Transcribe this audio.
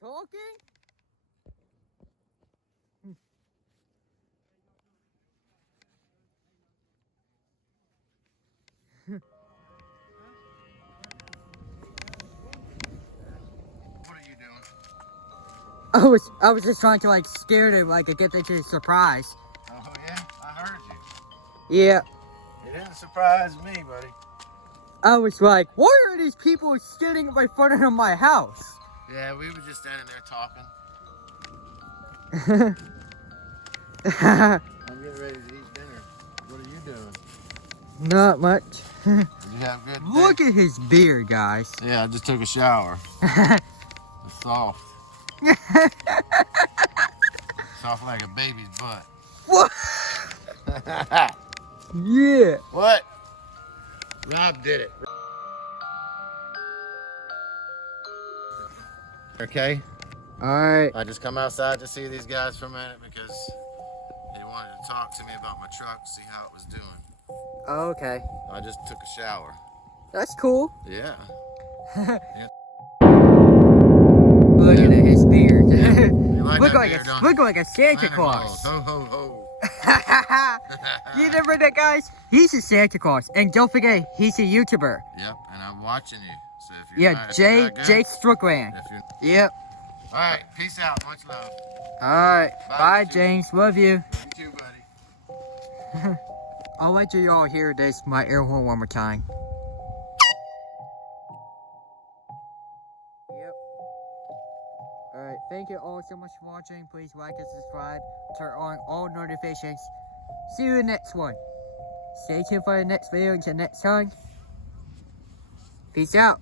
talking? What are you doing? I was just trying to like scare them, like get them to a surprise. Oh yeah, I heard you. Yeah. You didn't surprise me, buddy. I was like, why are these people sitting in front of my house? Yeah, we were just standing there talking. I'm getting ready to eat dinner. What are you doing? Not much. Did you have a good day? Look at his beard, guys. Yeah, I just took a shower. It's soft. Soft like a baby's butt. What? Yeah. What? Rob did it. Okay? Alright. I just come outside to see these guys for a minute because they wanted to talk to me about my truck, see how it was doing. Okay. I just took a shower. That's cool. Yeah. Look at his beard. You like look that like beard, don't look you? like a Santa Claus. Ho, ho, ho. You never know, guys. He's a Santa Claus, and don't forget, he's a YouTuber. Yep, and I'm watching you. So if you're Yeah, not, Jay Strickland. If you're, Yep. all right, peace out. Much love. Alright. Bye, Bye, James. Love you. You too, buddy. I'll let you all hear this, my air horn one more time. Yep. Alright, thank you all so much for watching. Please like and subscribe. Turn on all notifications. See you in the next one. Stay tuned for the next video until next time. Peace out.